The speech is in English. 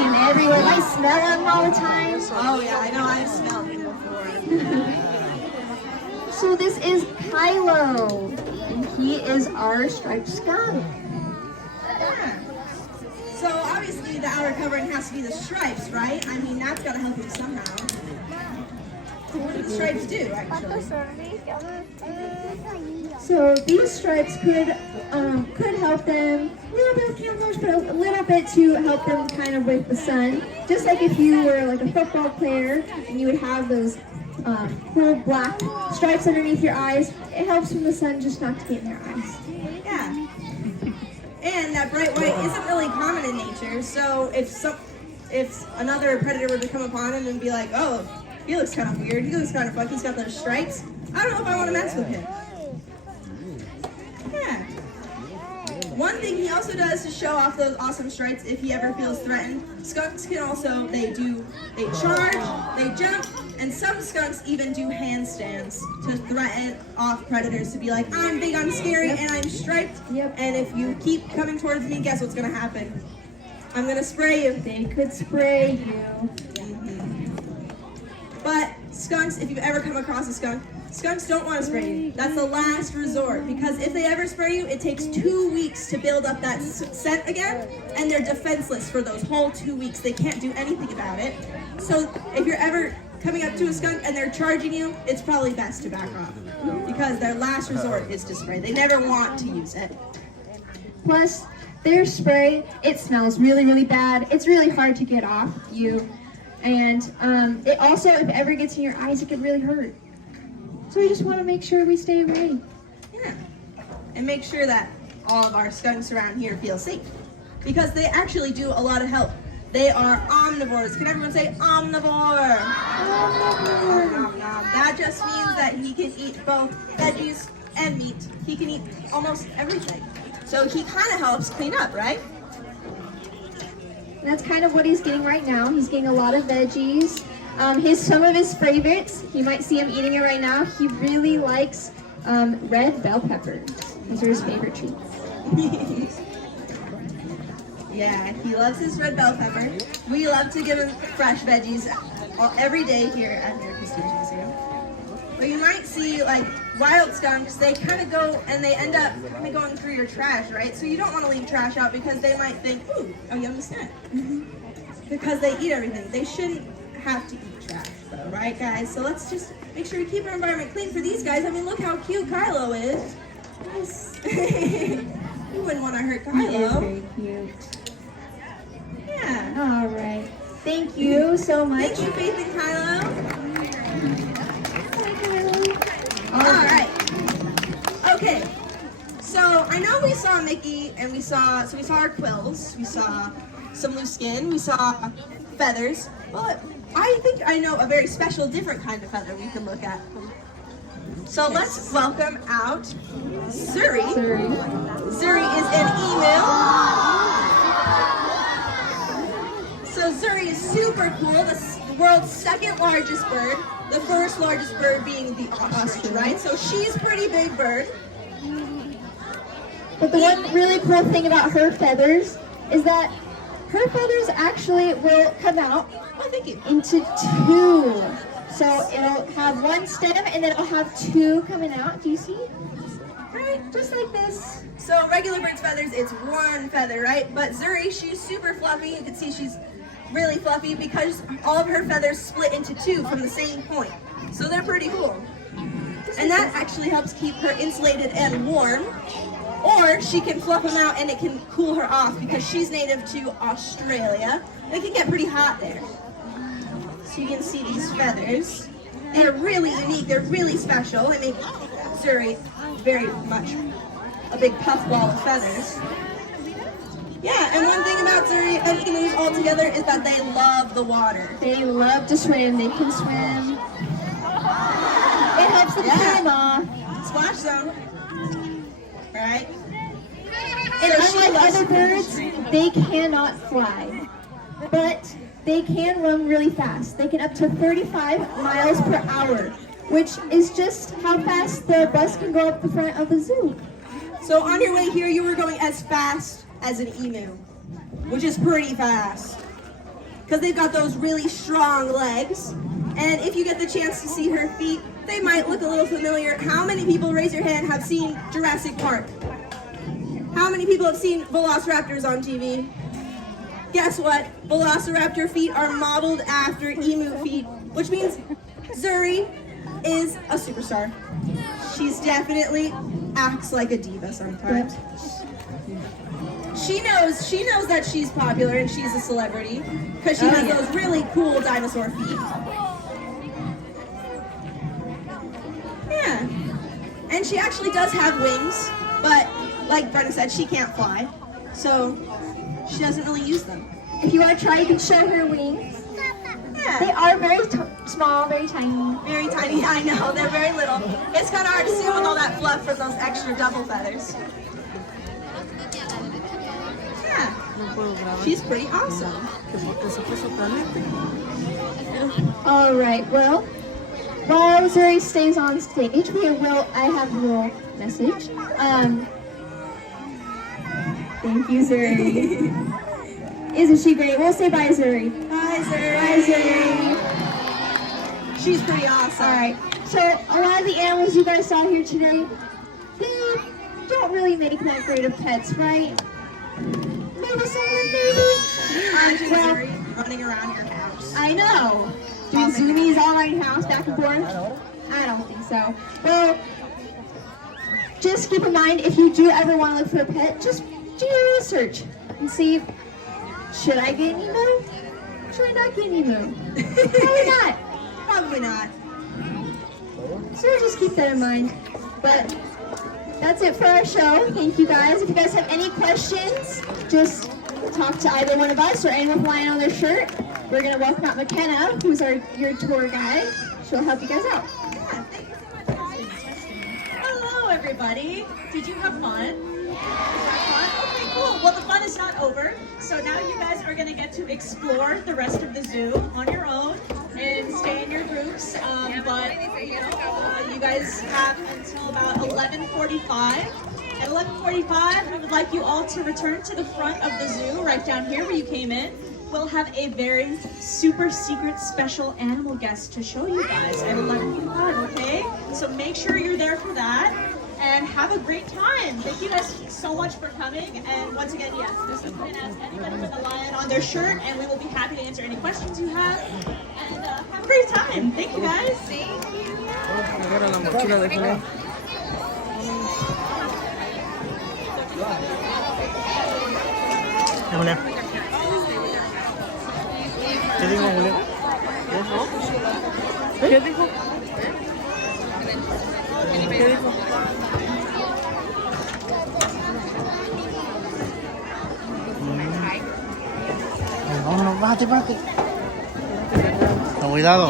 see them everywhere. I smell them all the time. Oh yeah, I know, I've smelled them before. So this is Kylo, and he is our striped skunk. Yeah. So obviously the outer covering has to be the stripes, right? I mean, that's got to help him somehow. What do the stripes do, actually? So these stripes could help them a little bit with camouflage, but a little bit to help them kind of with the sun. Just like if you were like a football player and you would have those cool black stripes underneath your eyes, it helps from the sun just not to get in their eyes. Yeah. And that bright white isn't really common in nature, so if another predator were to come upon him and be like, oh, he looks kind of weird, he looks kind of funky, he's got those stripes, I don't know if I want to mess with him. Yeah. One thing he also does to show off those awesome stripes if he ever feels threatened, skunks can also, they charge, they jump, and some skunks even do handstands to threaten off predators to be like, I'm big, I'm scary, and I'm striped, and if you keep coming towards me, guess what's going to happen? I'm going to spray you. They could spray you. But skunks, if you've ever come across a skunk, skunks don't want to spray you. That's the last resort, because if they ever spray you, it takes 2 weeks to build up that scent again, and they're defenseless for those whole 2 weeks. They can't do anything about it. So if you're ever coming up to a skunk and they're charging you, it's probably best to back off, because their last resort is to spray. They never want to use it. Plus, their spray, it smells really, really bad. It's really hard to get off you. And it also, if it ever gets in your eyes, it could really hurt. So we just want to make sure we stay away. Yeah. And make sure that all of our skunks around here feel safe, because they actually do a lot of help. They are omnivores. Can everyone say omnivore? Omnivore. Nom, nom. That just means that he can eat both veggies and meat. He can eat almost everything. So he kind of helps clean up, right? And that's kind of what he's getting right now. He's getting a lot of veggies. Some of his favorites, you might see him eating it right now. He really likes red bell peppers. Those are his favorite treats. Yeah, he loves his red bell pepper. We love to give him fresh veggies every day here at America's Teaching Museum. But you might see, like, wild skunks, they kind of go and they end up kind of going through your trash, right? So you don't want to leave trash out, because they might think, ooh, a yummy snack. Because they eat everything. They shouldn't have to eat trash, though, right, guys? So let's just make sure we keep our environment clean for these guys. I mean, look how cute Kylo is. Yes. You wouldn't want to hurt Kylo. He is very cute. Yeah. All right. Thank you so much. Thank you, Faith and Kylo. Hi, Kylo. All right. Okay. So I know we saw Mickey, and we saw our quills, we saw some loose skin, we saw feathers, but I think I know a very special, different kind of feather we can look at. So let's welcome out Zuri. Zuri is an emu. So Zuri is super cool, the world's second largest bird, the first largest bird being the ostrich, right? So she's a pretty big bird. But the one really cool thing about her feathers is that her feathers actually will come out into two. So it'll have one stem and then it'll have two coming out. Do you see? Right, just like this. So regular bird's feathers, it's one feather, right? But Zuri, she's super fluffy. You can see she's really fluffy because all of her feathers split into two from the same point. So they're pretty cool. And that actually helps keep her insulated and warm. Or she can fluff them out and it can cool her off because she's native to Australia. It can get pretty hot there. So you can see these feathers. They're really unique. They're really special. They make Zuri very much a big puff ball of feathers. Yeah, and one thing about Zuri and emus all together is that they love the water. They love to swim. They can swim. It helps them climb off. Splash zone. Right? And unlike other birds, they cannot fly. But they can run really fast. They can up to 35 miles per hour, which is just how fast the bus can go up the front of the zoo. So on your way here, you were going as fast as an emu, which is pretty fast. because they've got those really strong legs. And if you get the chance to see her feet, they might look a little familiar. How many people, raise your hand, have seen Jurassic Park? How many people have seen velociraptors on TV? Guess what? Velociraptor feet are modeled after emu feet, which means Zuri is a superstar. She's definitely acts like a diva sometimes. She knows that she's popular and she's a celebrity because she has those really cool dinosaur feet. Yeah. And she actually does have wings, but like Brenda said, she can't fly. So she doesn't really use them. If you want to try, you can show her wings. Yeah. They are very small, very tiny. Very tiny, I know, they're very little. It's kind of hard to see with all that fluff from those extra double feathers. Yeah, she's pretty awesome. All right, well, while Zuri stays on stage, I have a little message. Thank you, Zuri. Isn't she great? We'll say bye, Zuri. Bye, Zuri. Bye, Zuri. She's pretty awesome. All right. So a lot of the animals you guys saw here today, they don't really make that great of pets, right? Maybe someone, maybe. Well, Zuri running around your house. I know. Doing zoomies all around your house, back and forth. I don't think so. Well, just keep in mind, if you do ever want to look for a pet, just do your research and see, should I get an emu? Should I not get an emu? Probably not. Probably not. So just keep that in mind. But that's it for our show. Thank you guys. If you guys have any questions, just talk to either one of us or anyone flying on their shirt. We're going to welcome out McKenna, who's your tour guide. She'll help you guys out. Hello, everybody. Did you have fun? Okay, cool. Well, the fun is not over. So now you guys are going to get to explore the rest of the zoo on your own and stay in your groups. You guys have until about 11:45. At 11:45, we would like you all to return to the front of the zoo, right down here where you came in. We'll have a very super secret special animal guest to show you guys at 11:45, okay? So make sure you're there for that and have a great time. Thank you guys so much for coming. And once again, yes, you can ask anybody with a lion on their shirt and we will be happy to answer any questions you have. And have a great time. Thank you guys. Thank you. ¿Qué dijo Julian? ¿Qué dijo? ¿Qué dijo? Vámonos, bájate. Con cuidado.